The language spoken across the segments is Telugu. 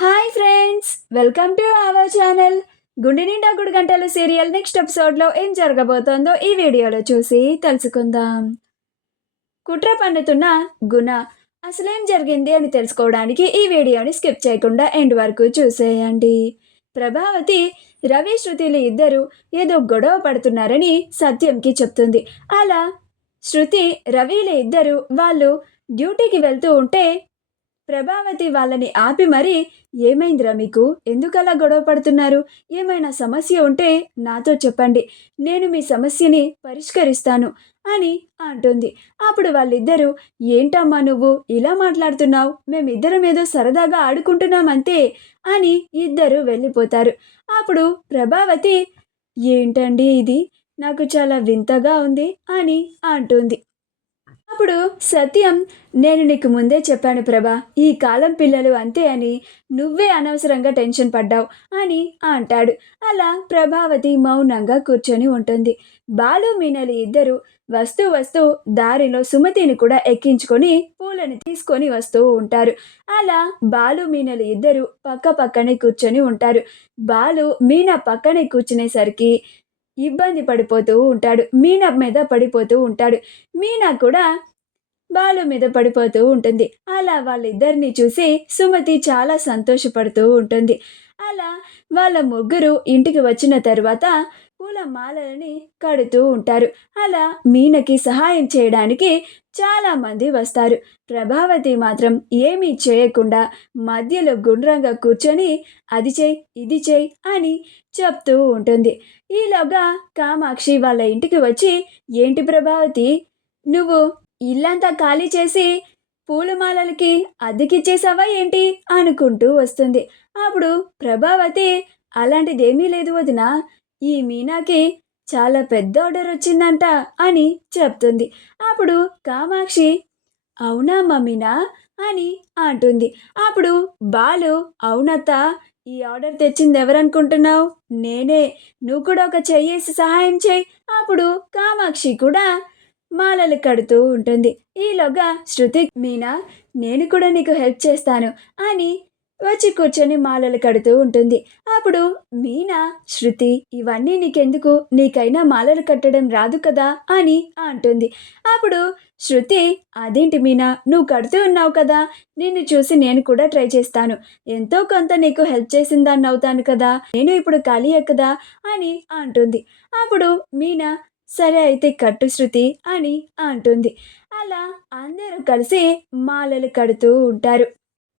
Hi friends, welcome to our channel. గుండె నిండా గుడి గంటల సీరియల్ నెక్స్ట్ ఎపిసోడ్లో ఏం జరగబోతోందో ఈ వీడియోలో చూసి తెలుసుకుందాం. కుట్ర పన్నుతున్న గుణ అసలేం జరిగింది అని తెలుసుకోవడానికి ఈ వీడియోని స్కిప్ చేయకుండా ఎండ్ వరకు చూసేయండి. ప్రభావతి రవి శృతిలు ఇద్దరు ఏదో గొడవ పడుతున్నారని సత్యంకి చెప్తుంది. అలా శృతి రవిలు ఇద్దరు వాళ్ళు డ్యూటీకి వెళ్తూ ఉంటే ప్రభావతి వాళ్ళని ఆపి మరి ఏమైందిరా మీకు, ఎందుకలా గొడవ పడుతున్నారు, ఏమైనా సమస్య ఉంటే నాతో చెప్పండి, నేను మీ సమస్యని పరిష్కరిస్తాను అని అంటుంది. అప్పుడు వాళ్ళిద్దరూ ఏంటమ్మా నువ్వు ఇలా మాట్లాడుతున్నావు, మేమిద్దరం ఏదో సరదాగా ఆడుకుంటున్నామంతే అని ఇద్దరు వెళ్ళిపోతారు. అప్పుడు ప్రభావతి ఏంటండి ఇది, నాకు చాలా వింతగా ఉంది అని అంటుంది. అప్పుడు సత్యం నేను నీకు ముందే చెప్పాను ప్రభా, ఈ కాలం పిల్లలు అంతే అని, నువ్వే అనవసరంగా టెన్షన్ పడ్డావు అని అంటాడు. అలా ప్రభావతి మౌనంగా కూర్చొని ఉంటుంది. బాలు మీనలి ఇద్దరు వస్తూ వస్తూ దారిలో సుమతిని కూడా ఎక్కించుకొని పూలని తీసుకొని వస్తూ ఉంటారు. అలా బాలు మీనలి ఇద్దరు పక్క పక్కనే కూర్చొని ఉంటారు. బాలు మీనా పక్కనే కూర్చునేసరికి ఇబ్బంది పడిపోతూ ఉంటాడు. మీనా మీద పడిపోతూ ఉంటాడు. మీనా కూడా బాలు మీద పడిపోతూ ఉంటుంది. అలా వాళ్ళిద్దరిని చూసి సుమతి చాలా సంతోషపడుతూ ఉంటుంది. అలా వాళ్ళ ముగ్గురు ఇంటికి వచ్చిన తర్వాత పూల మాలలని కడుతూ ఉంటారు. అలా మీనకి సహాయం చేయడానికి చాలా మంది వస్తారు. ప్రభావతి మాత్రం ఏమీ చేయకుండా మధ్యలో గుండ్రంగా కూర్చొని అది చేయి ఇది చేయి అని చెప్తూ ఉంటుంది. ఈలోగా కామాక్షి వాళ్ళ ఇంటికి వచ్చి ఏంటి ప్రభావతి, నువ్వు ఇల్లంతా ఖాళీ చేసి పూలమాలలకి అద్దెకిచ్చేసావా ఏంటి అనుకుంటూ వస్తుంది. అప్పుడు ప్రభావతి అలాంటిదేమీ లేదు వదిన, ఈ మీనాకి చాలా పెద్ద ఆర్డర్ వచ్చిందంట అని చెప్తుంది. అప్పుడు కామాక్షి అవునా మమ్మీనా అని అంటుంది. అప్పుడు బాలు అవునత్త, ఈ ఆర్డర్ తెచ్చింది ఎవరనుకుంటున్నావు, నేనే, నువ్వు కూడా ఒక చెయ్యేసి సహాయం చేయి. అప్పుడు కామాక్షి కూడా మాలలు కడుతూ ఉంటుంది. ఈలోగా శృతి మీనా నేను కూడా నీకు హెల్ప్ చేస్తాను అని వచ్చి కూర్చొని మాలలు కడుతూ ఉంటుంది. అప్పుడు మీనా శృతి ఇవన్నీ నీకెందుకు, నీకైనా మాలలు కట్టడం రాదు కదా అని అంటుంది. అప్పుడు శృతి అదేంటి మీనా, నువ్వు కడుతూ ఉన్నావు కదా, నిన్ను చూసి నేను కూడా ట్రై చేస్తాను, ఎంతో కొంత నీకు హెల్ప్ చేసిందాన్ని అవుతాను కదా, నేను ఇప్పుడు ఖాళీయే కదా అని అంటుంది. అప్పుడు మీనా సరే అయితే కట్టు శృతి అని అంటుంది. అలా అందరూ కలిసి మాలలు కడుతూ ఉంటారు.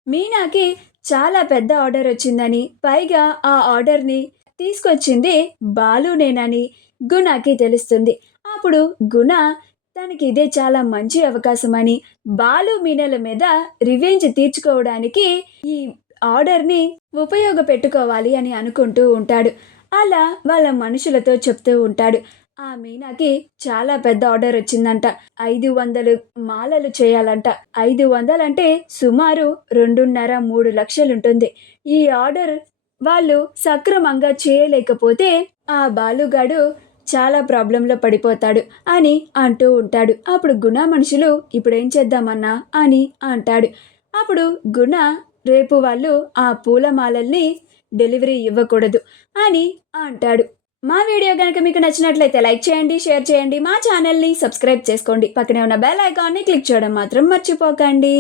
మీనాకి చాలా పెద్ద ఆర్డర్ వచ్చిందని, పైగా ఆ ఆర్డర్ని తీసుకొచ్చింది బాలునేనని గుణకి తెలుస్తుంది. అప్పుడు గుణ తనకి ఇదే చాలా మంచి అవకాశమని, బాలు మీనల మీద రివెంజ్ తీర్చుకోవడానికి ఈ ఆర్డర్ని ఉపయోగపెట్టుకోవాలి అని అనుకుంటూ ఉంటాడు. అలా వాళ్ళ మనుషులతో చెప్తూ ఉంటాడు. ఆ మీనాకి చాలా పెద్ద ఆర్డర్ వచ్చిందంట, 500 మాలలు చేయాలంట. 500 అంటే సుమారు 2.5-3 లక్షలుంటుంది. ఈ ఆర్డర్ వాళ్ళు సక్రమంగా చేయలేకపోతే ఆ బాలుగాడు చాలా ప్రాబ్లంలో పడిపోతాడు అని అంటూ ఉంటాడు. అప్పుడు గుణ మనుషులు ఇప్పుడేం చేద్దామన్నా అని అంటాడు. అప్పుడు గుణ రేపు వాళ్ళు ఆ పూలమాలల్ని డెలివరీ ఇవ్వకూడదు అని అంటాడు. మా వీడియో కనుక మీకు నచ్చినట్లయితే లైక్ చేయండి, షేర్ చేయండి, మా ఛానల్ని సబ్స్క్రైబ్ చేసుకోండి, పక్కనే ఉన్న బెల్ ఐకాన్ని క్లిక్ చేయడం మాత్రం మర్చిపోకండి.